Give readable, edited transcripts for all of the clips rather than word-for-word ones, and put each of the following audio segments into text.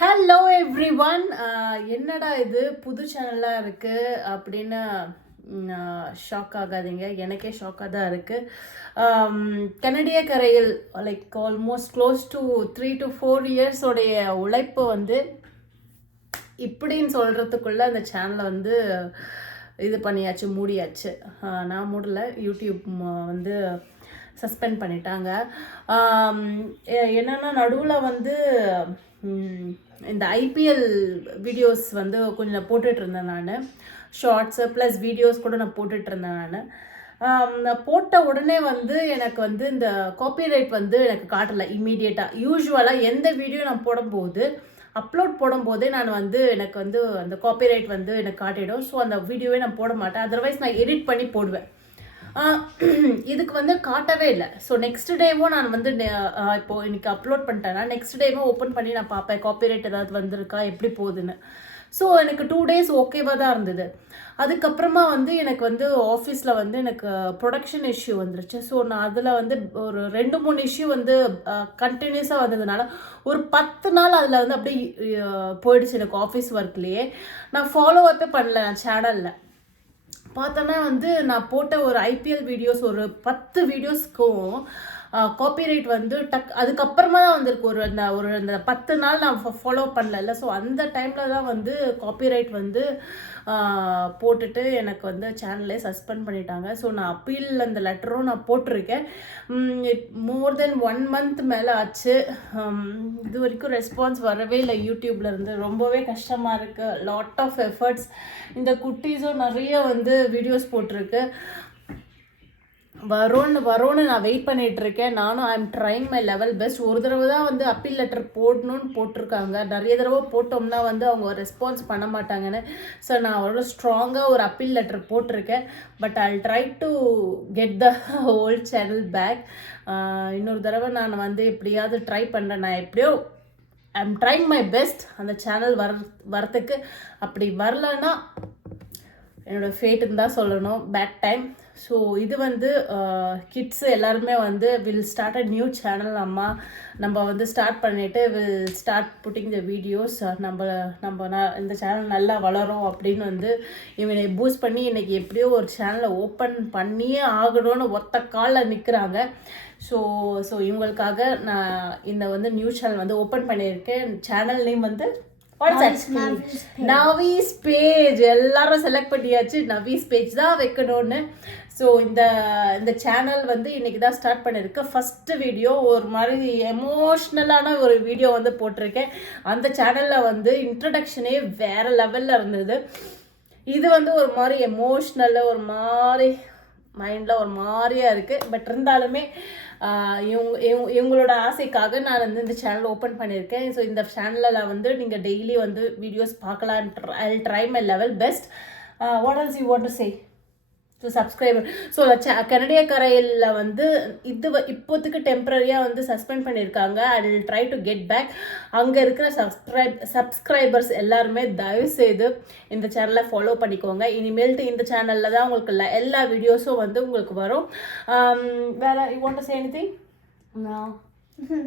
Hello every one. என்னடா இது புது சேனலாக இருக்குது அப்படின்னு ஷாக் ஆகாதீங்க, எனக்கே ஷாக்காக தான் இருக்குது. கனடிய கரையில் like almost close to 3 to 4 இயர்ஸோடைய உழைப்பு வந்து இப்படின்னு சொல்கிறதுக்குள்ளே அந்த சேனலை வந்து இது பண்ணியாச்சு, மூடியாச்சு. நான் மூடல, யூடியூப் வந்து சஸ்பெண்ட் பண்ணிட்டாங்க. என்னென்னா நடுவில் வந்து இந்த ஐபிஎல் வீடியோஸ் வந்து கொஞ்சம் போட்டுட்ருந்தேன் நான், ஷார்ட்ஸு ப்ளஸ் வீடியோஸ் கூட நான் போட்டுட்ருந்தேன். நான் போட்ட உடனே வந்து எனக்கு வந்து இந்த காப்பிரைட் வந்து எனக்கு காட்டலை இம்மீடியட்டாக. யூஸ்வலாக எந்த வீடியோ நான் போடும்போது அப்லோட் போடும்போதே நான் வந்து எனக்கு வந்து அந்த காப்பிரைட் வந்து எனக்கு காட்டிடும். ஸோ அந்த வீடியோவே நான் போட மாட்டேன், அதர்வைஸ் நான் எடிட் பண்ணி போடுவேன். இதுக்கு வந்து காட்டவே இல்லை. ஸோ நெக்ஸ்ட் டேவும் நான் வந்து இப்போது இன்றைக்கி அப்லோட் பண்ணிட்டேன்னா நெக்ஸ்ட் டேவும் ஓப்பன் பண்ணி நான் பார்ப்பேன் காப்பிரைட் ஏதாவது வந்திருக்கா, எப்படி போகுதுன்னு. ஸோ எனக்கு 2 days ஓகேவாக தான் இருந்தது. அதுக்கப்புறமா வந்து எனக்கு வந்து ஆஃபீஸில் வந்து எனக்கு ப்ரொடக்ஷன் இஷ்யூ வந்துருச்சு. ஸோ நான் அதில் வந்து ஒரு 2-3 இஷ்யூ வந்து கண்டினியூஸாக வந்ததுனால ஒரு 10 நாள் அதில் வந்து அப்படியே போயிடுச்சு எனக்கு ஆஃபீஸ் ஒர்க்லேயே. நான் ஃபாலோ அப்பே பண்ணல நான் சேனலில். பார்த்தோன்னா வந்து நான் போட்ட ஒரு ஐபிஎல் வீடியோஸ் ஒரு 10 வீடியோஸ்க்கும் காப்பிரைட் வந்து அதுக்கப்புறமா தான் வந்திருக்கு. அந்த 10 நாள் நான் ஃபாலோ பண்ணல. ஸோ அந்த டைமில் தான் வந்து காப்பிரைட் வந்து போட்டுட்டு எனக்கு வந்து சேனலே சஸ்பெண்ட் பண்ணிட்டாங்க. ஸோ நான் அப்பீல் அந்த லெட்டரும் நான் போட்டிருக்கேன். மோர் தென் 1 month மேலே ஆச்சு. இது வரைக்கும் ரெஸ்பான்ஸ் வரவே இல்லை யூடியூப்லேருந்து. ரொம்பவே கஷ்டமாக இருக்குது. Lot of efforts. இந்த குட்டீஸும் நிறைய வந்து வீடியோஸ் போட்டிருக்கு. வரும்னு நான் வெயிட் பண்ணிகிட்ருக்கேன். நானும் ஐ am trying my level best. ஒரு தடவை தான் வந்து அப்பீல் லெட்டர் போடணும்னு போட்டிருக்காங்க. நிறைய தடவை போட்டோம்னா வந்து அவங்க ரெஸ்பான்ஸ் பண்ண மாட்டாங்கன்னு. ஸோ நான் அவ்வளோ ஸ்ட்ராங்காக ஒரு அப்பீல் லெட்டர் போட்டிருக்கேன். But I try to get the old channel back. இன்னொரு தடவை நான் வந்து எப்படியாவது ட்ரை பண்ணுறேன். நான் எப்படியோ I am trying my best அந்த சேனல் வரத்துக்கு. அப்படி வரலன்னா என்னோடய ஃபேட்டுன்னு தான் சொல்லணும், பேட் டைம். ஸோ இது வந்து கிட்ஸு எல்லாருமே வந்து will start a new channel. நம்ம வந்து ஸ்டார்ட் பண்ணிவிட்டு will start pudding the videos. இந்த சேனல் நல்லா வளரும் அப்படின்னு வந்து இவனை பூஸ்ட் பண்ணி இன்றைக்கி எப்படியோ ஒரு சேனலை ஓப்பன் பண்ணியே ஆகணும்னு ஒத்த காலில் நிற்கிறாங்க. ஸோ இவங்களுக்காக நான் இந்த வந்து நியூ சேனல் வந்து ஓப்பன் பண்ணியிருக்கேன். சேனல் நேம் வந்து நவீஸ் பேஜ். எல்லாரும் செலக்ட் பண்ணியாச்சு, நவீஸ் பேஜ் தான் வைக்கணும்னு. ஸோ இந்த சேனல் வந்து இன்றைக்கி தான் ஸ்டார்ட் பண்ணியிருக்கு. ஃபஸ்ட்டு வீடியோ ஒரு மாதிரி எமோஷ்னலான ஒரு வீடியோ வந்து போட்டிருக்கேன். அந்த சேனலில் வந்து இன்ட்ரடக்ஷனே வேறு லெவலில் இருந்தது. இது வந்து ஒரு மாதிரி எமோஷ்னலில் ஒரு மாதிரி மைண்டில் ஒரு மாதிரியாக இருக்குது. பட் இருந்தாலுமே இவங்களோட ஆசைக்காக நான் வந்து இந்த சேனல் ஓப்பன் பண்ணியிருக்கேன். ஸோ இந்த சேனலில் வந்து நீங்கள் டெய்லி வந்து வீடியோஸ் பார்க்கலாம். I will try my level best. What else you want to say to subscriber? So கனடிய கரையில் வந்து இப்போத்துக்கு டெம்பரரியாக வந்து சஸ்பெண்ட் பண்ணியிருக்காங்க. I will try to get back. அங்கே இருக்கிற சப்ஸ்கிரைபர்ஸ் எல்லாருமே தயவுசெய்து இந்த சேனலை ஃபாலோ பண்ணிக்கோங்க. இனிமேல்ட்டு இந்த சேனலில் தான் உங்களுக்கு எல்லா வீடியோஸும் வந்து உங்களுக்கு வரும். வேறு you want to say anything? No.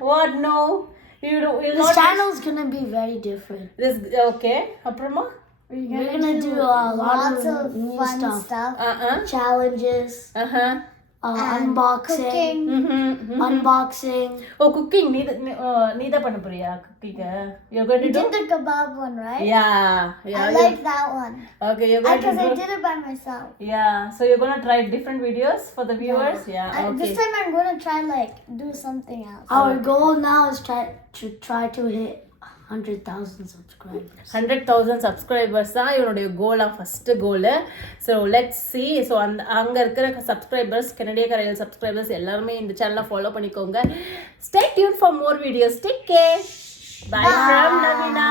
What? No? This channel is going to be very different. Okay. அப்புறமா We're gonna do a lot of new fun stuff. Challenges. Unboxing. Unboxing. Oh, cooking. நீ தான் பண்ண போறியா cooking? You're going to You do? did the kebab one, right? Yeah. I like that one. Okay, you're going to Because do. I did it by myself. Yeah. So you're going to try different videos for the viewers? Yeah. Okay. This time I'm going to try do something else. Our goal now is try to hit 100,000 subscribers. 100,000 subscribers தான் இவனுடைய கோலாக, first கோலு. So let's see. So அங்கே இருக்கிற subscribers, கனடிய கரையில் subscribers எல்லாருமே இந்த சேனலை ஃபாலோ பண்ணிக்கோங்க. Stay tune for more videos. Take care. Bye from Navina.